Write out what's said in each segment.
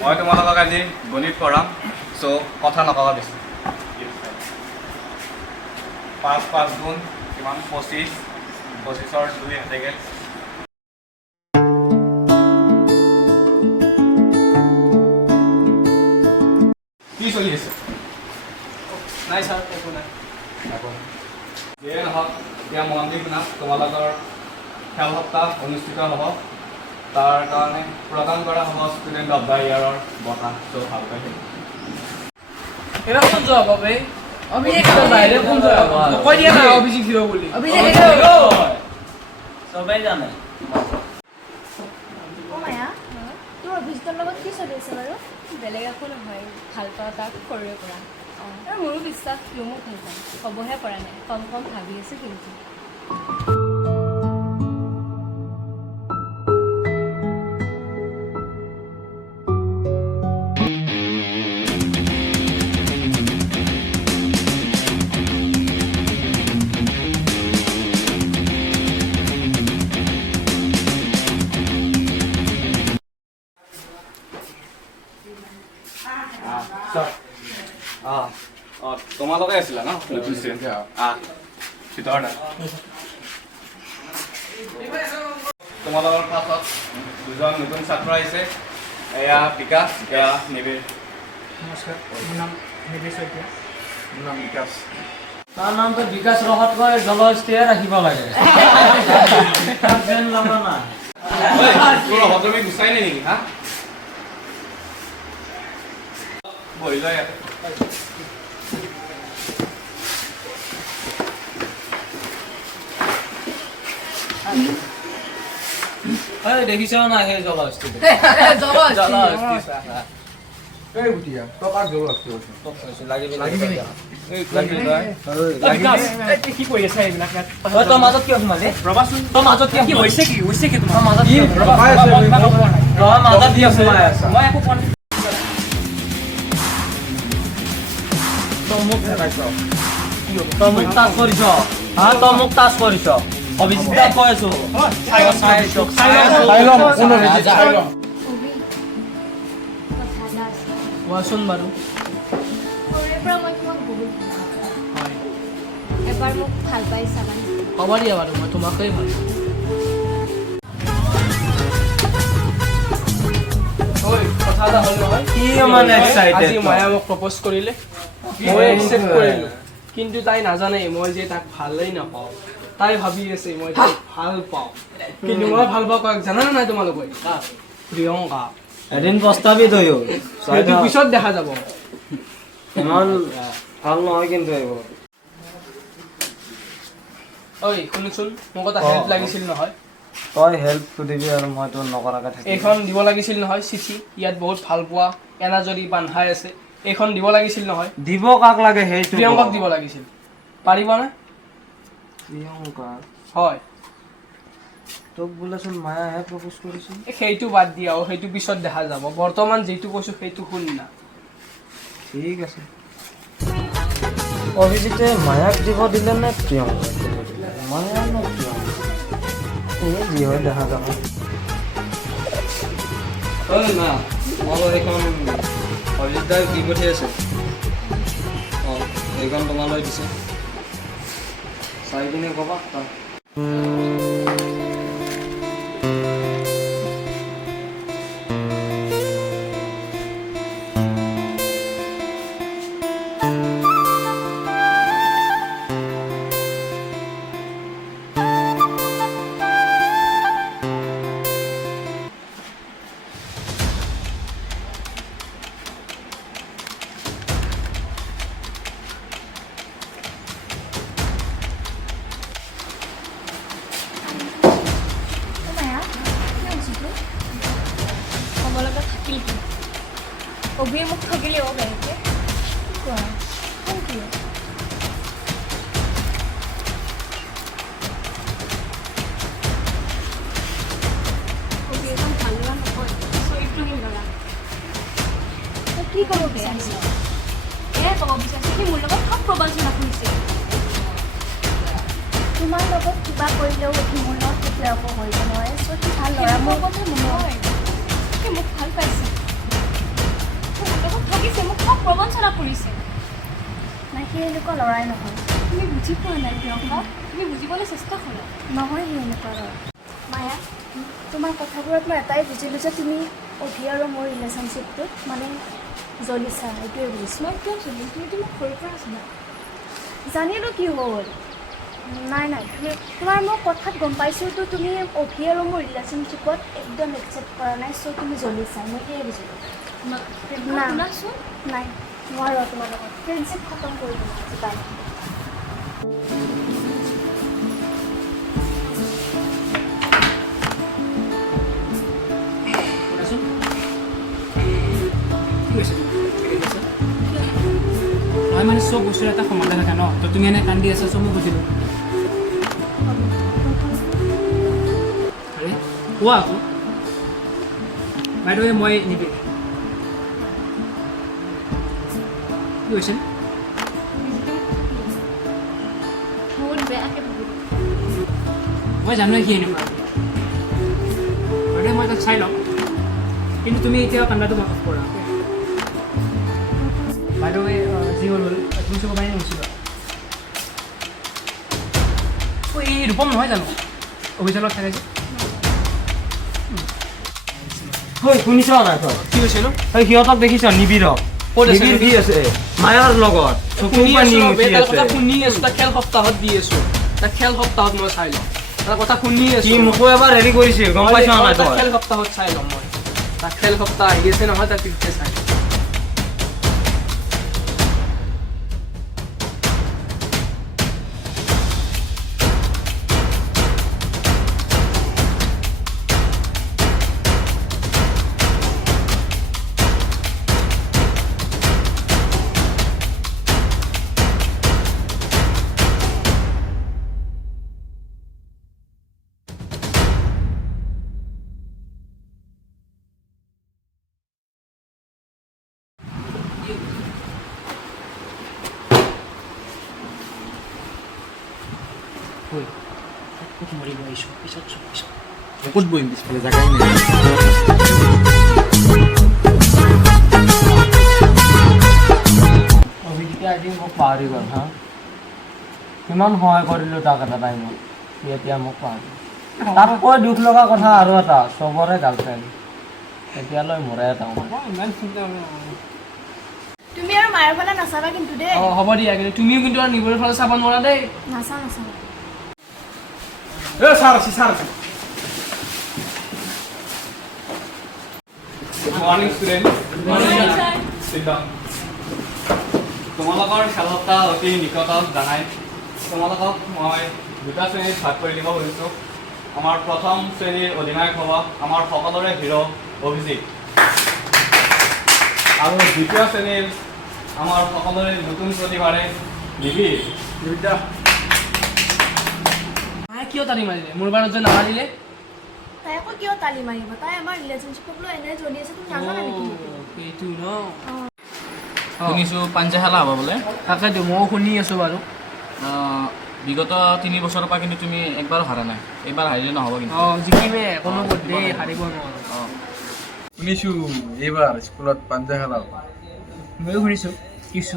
মই তোমালোকক আজি গণিত পঢ়াম সো কথা নকবা বেছি 5 5 গুণ কিমান 25 25ৰ 2 হাতে গেল কি চলি আছে নাই স্যাৰ একো নাই এই নহক এতিয়া মন দি শুনা তোমালোকৰ খেল সপ্তাহ অনুষ্ঠিত হ'ব তাৰ কাৰণে প্ৰদান কৰা হ'ব ষ্টুডেণ্ট অফ দ্য ইয়াৰৰ বঁটা সো ভাল পাইছে এবাৰ কোন যাব বে অভিজিৎ বাইরে কোন যাব কই দিয়া না অভিজিৎ দিব বুলি অভিজিৎ সবাই জানে ও মায়া তোৰ অভিজিতৰ লগত কি চলি আছে বাৰু বেলেগ একো নহয় ভাল পাওঁ তাক সৰুৰে পৰা আৰু মোৰো বিশ্বাস সিও মোক ভাল পায় হ'বহে পৰা নাই কম কম ভাবি আছোঁ কিন্তু তোমালোকে আছিলা ন তোমালোকৰ ক্লাছত দুজন নতুন ছাত্ৰ আহিছে এয়া বিকাশ এয়া নিবিৰ নমস্কাৰ মোৰ নাম নিবিৰ শইকীয়া মোৰ নাম বিকাশ তাৰ নামটো বিকাশ ৰহতকৈ জলস্থিৰ ৰাখিব লাগে যেন লগা না তোৰ হজমি গুচাই নাই নেকি হা বহি যায় দেখিছ না সেই জলস্থিত এই বুটিয়া টকা জল আছে কি কৰি আছে এইবিলাক তই মাজত কিয় সোমালে ৰবাচোন তই মাজত কি হৈছে কি তোমাৰ মাজত মাজত দি সোমাই আছে মই একো কোৱা নাই তই মোক টাচ কৰিছ হা তই মোক টাচ কৰিছ অভিজিৎ কৈ আছো কোৱাচোন বাৰু সৰুৰে পৰা মই তোমাক বহুত ভাল পাওঁ এবাৰ মোক ভাল পাই চাবা হ'ব দিয়া বাৰু মই তোমাকেই ভাল কথা এটা হ'ল নহয় আজি মায়া মোক প্ৰপ'জ কৰিলে মই একচেপ্ট কৰিলোঁ কিন্তু তাই নাজানে মই যে তাক ভালেই নাপাওঁ তাই ভাবি আছে মই তাক ভাল পাওঁ কিন্তু মই ভাল পাওঁ কাক জানানে নাই তোমালোকে প্ৰিয়ংকা এদিন প্ৰস্তাৱিত হৈও সেইটো পিছত দেখা যাব ইমান ভাল নহয় কিন্তু এইবোৰ ঐ শুনচোন মোক এটা হেল্প লাগিছিল নহয় তই হেল্প দিবি আৰু মই তোৰ নকৰাকৈ থাকিম এইখন দিব লাগিছিল নহয় চিঠি ইয়াত বহুত ভাল পোৱা এনাজৰী বান্ধাই আছে এইখন দিব লাগিছিল নহয় দিব কাক লাগে সেইটো প্ৰিয়ংকাক দিব লাগিছিল পাৰিবানে প্ৰিয়ংকা হয় তোক বোলেচোন মায়াহে প্ৰপ'জ কৰিছিল সেইটো বাদ দিয়া সেইটো পিছত দেখা যাব বৰ্তমান যিটো কৈছো সেইটো শুন না ঠিক আছে অভিজিতে মায়াক দিব দিলে নে প্ৰিয়ংকাক দিব দিলে মায়া নে প্ৰিয়ংকা এই যি হয় দেখা যাব না মই এইখন অভিজিত দাই দি পঠিয়াইছে অঁ এইখন তোমালৈ দিছে চাই কিনে ক'বা মোৰ লগত থাকিল কি অভিয়ে মোক ঠগিলে বেয়াকে কোৱা থেংক ইউ অভি এখন ভাল ল'ৰা নহয় চৰিত্ৰহীন ল'ৰা তই কি ক'ব বিচাৰিছ ক'ব বিচাৰিছে সি মোৰ লগত খুব প্ৰবঞ্চনা কৰিছে তোমাৰ লগত কিবা কৰিলেও সি মোৰ লগত কেতিয়াও একো কৰিব নোৱাৰে চ' সি ভাল ল'ৰা মোৰ কথা নহয় সি মোক ভাল পাইছে মোৰ লগত ঠগিছে মোক খুব প্ৰবঞ্চনা কৰিছে নাই সি এনেকুৱা ল'ৰাই নহয় তুমি বুজি পোৱা নাই প্ৰিয়ংকা তুমি বুজিবলৈ চেষ্টা কৰা নহয় সি এনেকুৱা ল'ৰা মায়া তোমাৰ কথাবোৰত মই এটাই বুজিলোঁ যে তুমি অভি আৰু মোৰ ৰিলেশ্যনশ্বিপটোত মানে জ্বলিছা এইটোৱে বুজিছোঁ মই কিয় চলিম তুমিতো মোক সৰুৰ পৰা আছিলা জানিলোঁ কি হ'ল নাই তোমাৰ মই কথাত গম পাইছোঁতো তুমি অভি আৰু মোৰ ৰিলেশ্যনশ্বিপত একদম একচেপ্ট কৰা নাই চ' তুমি জ্বলিছা মই সেয়ে বুজিলোঁ শুনাচোন নাই নোৱাৰোঁ তোমাৰ লগত ফ্ৰেণ্ডশ্বিপ খতম কৰি দিম আজি তাই মই মানে চব বস্তুৰ এটা সমাধান থাকে ন তো তুমি এনে কান্দি আছা চব মই বুজিলোঁ আৰে কোৱা আকৌ বাইদেউ মই নিবি কি হৈছে বহুত বেয়াকৈ ভাবিলোঁ মই জানোৱে কি এনেকুৱা বাইদেউ মই তাক চাই ল'ম কিন্তু তুমি এতিয়া কান্দাটো মাফ কৰা বাইদেউ যি হ'ল তুমি চব পাই গৈছিলা এই ৰূপম নহয় জানো অভিযানত থাকে যে শুনিছ নাই তই কি হৈছিল তই সিহঁতক দেখিছ নিবিড়ক ক'ত আছে? নিবিড় কি আছে মায়াৰ লগত চকুৰ শুনি পৰা আছো নি ৰ'ব, উঠি এটা আছে কথা শুনি আছো তাক খেল সপ্তাহত দি আছো তাক খেল সপ্তাহত মই চাই লওঁ এটা কথা শুনি আছো সি মোকো এবাৰ হেৰি কৰিছে গম পাইছ নাই তাক তই খেল সপ্তাহত চাই ল'ম মই তাক খেল সপ্তাহ আহি আছে নহয় তাক তেতিয়া চাই ল'ম ক'ত মৰিব আহিছোঁ পিছত চব পিছত ক'ত বহিম পিছফালে জেগাই নাই অভিজিতে আজি মোক পাহৰি গ'ল হা কিমান সহায় কৰিলোঁ তাক এটা টাইমত সি এতিয়া মোক পাহৰি তাতকৈ দুখ লগা কথা আৰু এটা চবৰে গাৰ্লফ্ৰেণ্ড এতিয়ালৈ মৰাই এটা ইমান চিন্তা নহয় তুমি আৰু মায়াৰ ফালে নাচাবা কিন্তু দেই অঁ হ'ব দিয়া কিন্তু তুমিও কিন্তু আৰু নিবৰৰ ফালে চাব নোৱাৰা দেই নাচাওঁ ছাৰ আছে গুড মৰ্ণিং ষ্টুডেণ্ট তোমালোকৰ খেল সপ্তাহ অতি নিকটত জানাই তোমালোকক মই দুটা শ্ৰেণীত ভাগ কৰি দিব খুজিছোঁ আমাৰ প্ৰথম শ্ৰেণীৰ অধিনায়ক হ'ব আমাৰ সকলোৰে হিৰ' অভিজিত আৰু দ্বিতীয় শ্ৰেণীৰ আমাৰ সকলোৰে নতুন প্ৰতিভাৰে নিবিড় মায়ে কিয় তালি মাৰিলে মোৰ বাৰত যে নামাৰিলে তাই আকৌ কিয় তালি মাৰিব তাই আমাৰ ৰিলেশ্যনশ্বিপক লৈ এনে জ্বলি আছে তুমি জানা নেকি এইটো ন শুনিছোঁ পাঞ্জাশালা হ'ব বোলে তাকেতো ময়ো শুনি আছোঁ বাৰু বিগত 3 বছৰৰ পৰা কিন্তু তুমি একবাৰো হাৰা নাই এইবাৰ হাৰিলে নহ'ব কিন্তু অঁ জিকিমে কোনো পধ্যেই হাৰিব নোৱাৰোঁ অঁ শুনিছোঁ এইবাৰ স্কুলত পাঞ্জাশালা হ'ব ময়ো শুনিছোঁ কিছু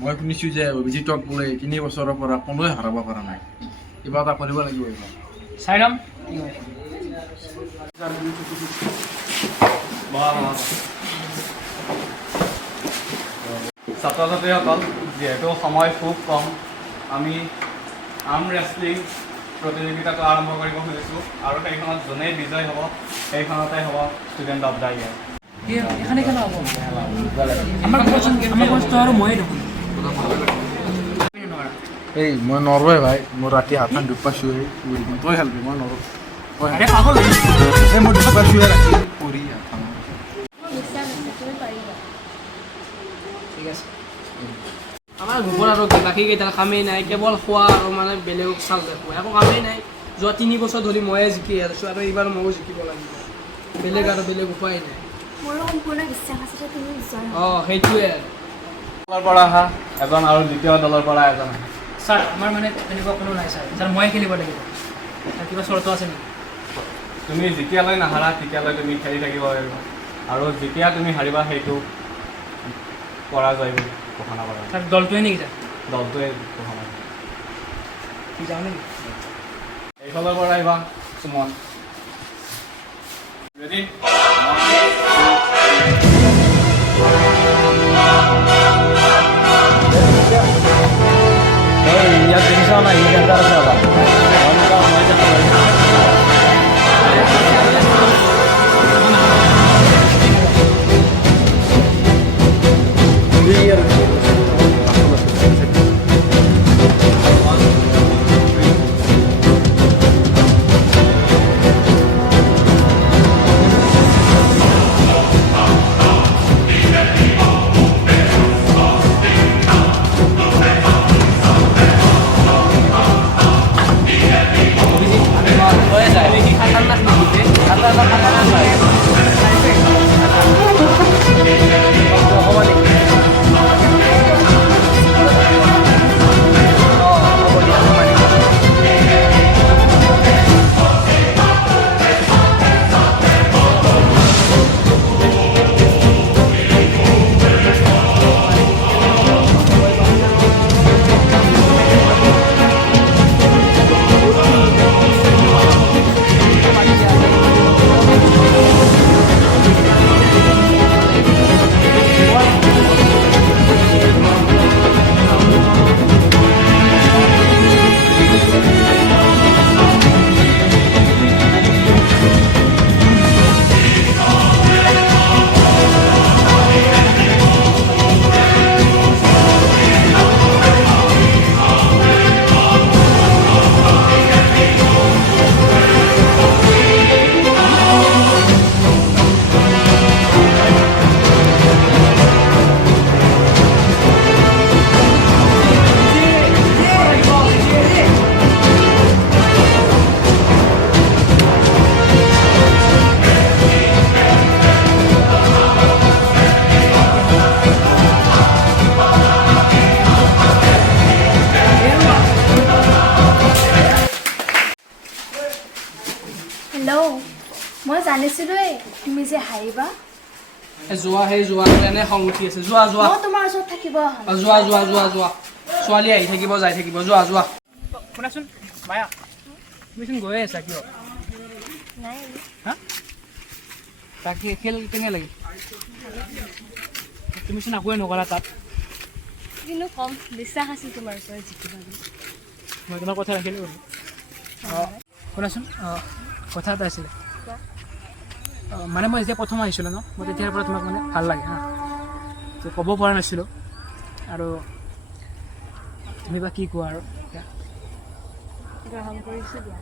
মই শুনিছোঁ যে অভিজিতক বোলে 3 বছৰৰ পৰা কোনোৱে হাৰাব পৰা নাই কিবা এটা কৰিব লাগিব এইবাৰ চাই ল'ম ছাত্ৰ ছাত্ৰীসকল যিহেতু সময় খুব কম আমি আৰ্ম ৰেচলিং প্ৰতিযোগিতাটো আৰম্ভ কৰিব খুজিছোঁ আৰু সেইখনত যোনেই বিজয় হ'ব সেইখনতে হ'ব ষ্টুডেণ্ট অফ দ্য ইয়েৰ এখানে কেন হ'ব আমাৰ কষ্ট আৰু ময়ে দেখোন এই মই নৰৱে ভাই মোৰ ৰাতি হাতখন দুখ পাইছোঁ তই খেলবি মই নৰো আৰে পাগল এই মই দুখ পাইছোঁ ৰাতি কৰি মোৰ বিশ্বাস আছে তুমি পাৰিবা। ঠিক আছে আমাৰ গোবৰ আৰু বাকী কেইটাৰ কামেই নাই, কেৱল খোৱা আৰু মানে বেলেগক চাল দেখুৱা, একো কামেই নাই। যোৱা 3 বছৰ ধৰি ময়ে জিকি আছোঁ আৰু এইবাৰ ময়ো জিকিব লাগিব, বেলেগ উপায় নাই। মোৰো সম্পূৰ্ণ বিশ্বাস আছে যে তুমি জয় হ'বা। অঁ সেইটোৱে দলৰ পৰা অহা এজন আৰু দ্বিতীয় দলৰ পৰা এজন আহে। ছাৰ আমাৰ মানে তেনেকুৱা কোনো নাই ছাৰ, ছাৰ মই খেলিব লাগিব। তাৰ কিবা চৰ্ত আছে নেকি? তুমি যেতিয়ালৈ নাহাৰা তেতিয়ালৈ তুমি খেলি থাকিব পাৰিব, আৰু যেতিয়া তুমি হাৰিবা সেইটো পৰাজয় বুলি ঘোষণা কৰা ছাৰ দলটোৱে নেকি ছাৰ? দলটোৱে ঘোষণা কৰে। কি যাওঁ নেকি? এইফালৰ পৰা আহিবা সুমন। ৰেডি? ইয়াত দেখিছ নাই ই কেনেকুৱা আছে অলপ হেল্ল', মই জানিছিলোঁৱেই তুমি যে হাৰিবা। যোৱা এনে খং উঠি আছে, যোৱা মই তোমাৰ ওচৰত থাকিব অহা নাই। যোৱা ছোৱালী আহি থাকিব যাই থাকিব, যোৱা। শুনাচোন মায়া, তুমিচোন গৈয়ে আছা কিয়? নাই হা তাকে খেল কেনে লাগিল? তুমিচোন একোৱে নকৰা তাত। কিন্তু কম বিশ্বাস আছিল তোমাৰ ওচৰত জিকিবা বুলি। মই তোমাৰ কথা ৰাখিলোঁ বাৰু। শুনাচোন কথা এটা আছিলে। মানে মই যেতিয়া প্ৰথম আহিছিলোঁ ন, মই তেতিয়াৰ পৰা তোমাক মানে ভাল লাগে হা, তো ক'ব পৰা নাছিলোঁ, আৰু তুমি বা কি কোৱা আৰু গ্ৰহণ কৰিছোঁ দিয়া।